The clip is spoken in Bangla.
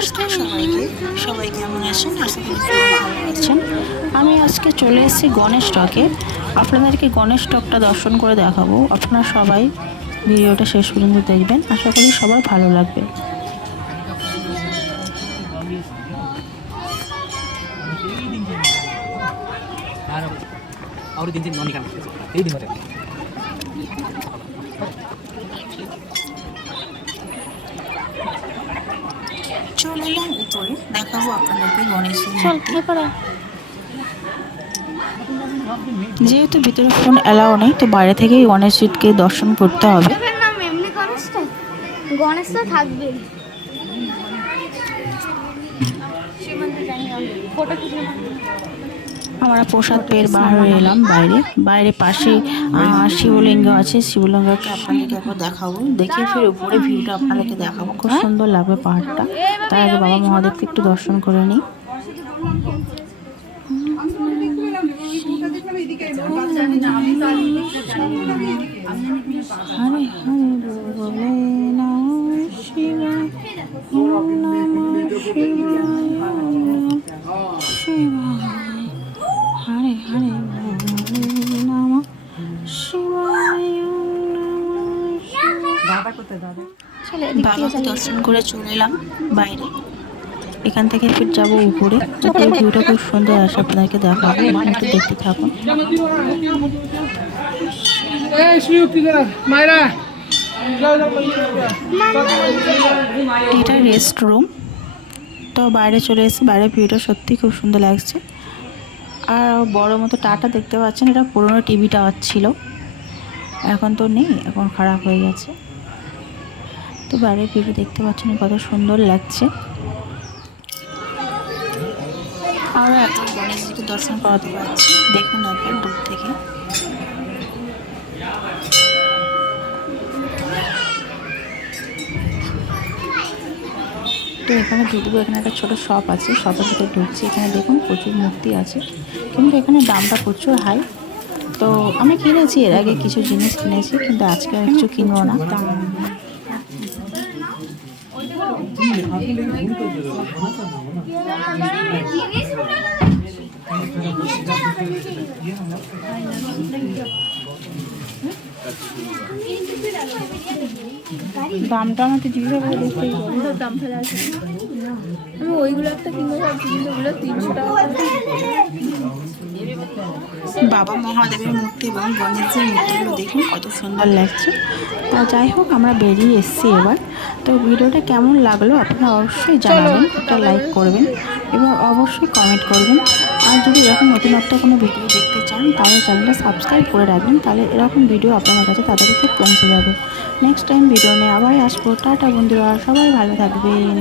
নমস্কার সবাইকে। সবাই কেমন আছেন? আশা করি সবাই ভালো আছেন। আমি আজকে চলে এসেছি গণেশ টকে। আপনাদেরকে গণেশ টকটা দর্শন করে দেখাবো। আপনারা সবাই ভিডিওটা শেষ পর্যন্ত দেখবেন, আশা করি সবার ভালো লাগবে। চলে এলাম উপরে, দেখাবো আপনাদেরকে গণেশের মূর্তি। যেহেতু ভিতরে ফোন অ্যালাউ নেই, তো বাইরে থেকেই গণেশজিকে দর্শন করতে হবে। গণেশটা থাকবে। আমরা প্রসাদ পেয়ে বার হয়ে এলাম বাইরে। বাইরে পাশে শিবলিঙ্গ আছে, শিবলিঙ্গকে আপনাদেরকে একবার দেখাবো। দেখে ফির উপরে ভিউটা আপনাদেরকে দেখাবো। খুব সুন্দর লাগবে পাহাড়টা। তার আগে বাবা মহাদেবকে একটু দর্শন করে নিই। হরে হরে বলে নমঃ শিবায়, ওম নমঃ শিবায়, শিবায়, হরে হরে বলে নমঃ শিবায়, বাবাকে দর্শন করে চলে এলাম বাইরে। এখান থেকে ফির যাবো উপরে। উপরে ভিউটা খুব সুন্দর আসে, আপনাদেরকে দেখাবো, একটু দেখতে থাকুন। এটা রেস্ট রুম। তো বাইরে চলে এসেছি, বাইরের ভিউটা সত্যি খুব সুন্দর লাগছে। আর বড় মতো টাটা দেখতে পাচ্ছেন, এটা পুরোনো টিভি টাওয়ার ছিল, এখন তো নেই, এখন খারাপ হয়ে গেছে। তো বাইরের ভিউটা দেখতে পাচ্ছেন কত সুন্দর লাগছে। আমরা এখন গণেশজিকে দর্শন করাতে পারছি, দেখুন একবার দূর থেকে। তো এখানে ঢুকবো, এখানে একটা ছোটো শপ আছে, শপের ভিতরে ঢুকছি। এখানে দেখুন প্রচুর মূর্তি আছে, কিন্তু এখানে দামটা প্রচুর হাই। তো আমি কিনেছি, এর আগে কিছু জিনিস কিনেছি, কিন্তু আজকে আর কিছু কিনবো না। দামটা আমাকে জিজ্ঞাসা করে দেখতে দাম ফেলে আছে। আমি ওইগুলো একটা কিনবো ভাবছি, কিন্তু ওগুলো 300 টাকা। বাবা মহাদেবের মূর্তি এবং গণেশজির মূর্তিগুলো দেখুন কত সুন্দর লাগছে। তা যাই হোক, আমরা বেরিয়ে এসেছি এবার। তো ভিডিওটা কেমন লাগলো আপনারা অবশ্যই জানাবেন, একটা লাইক করবেন এবং অবশ্যই কমেন্ট করবেন। আর যদি এরকম নতুনত্ব কোনো ভিডিও দেখতে চান তাহলে চ্যানেলটা সাবস্ক্রাইব করে রাখবেন, তাহলে এরকম ভিডিও আপনাদের কাছে তাদেরকে পৌঁছে যাবে। নেক্সট টাইম ভিডিও নিয়ে আবার আসবো। টাটা বন্ধুরা, সবাই ভালো থাকবেন।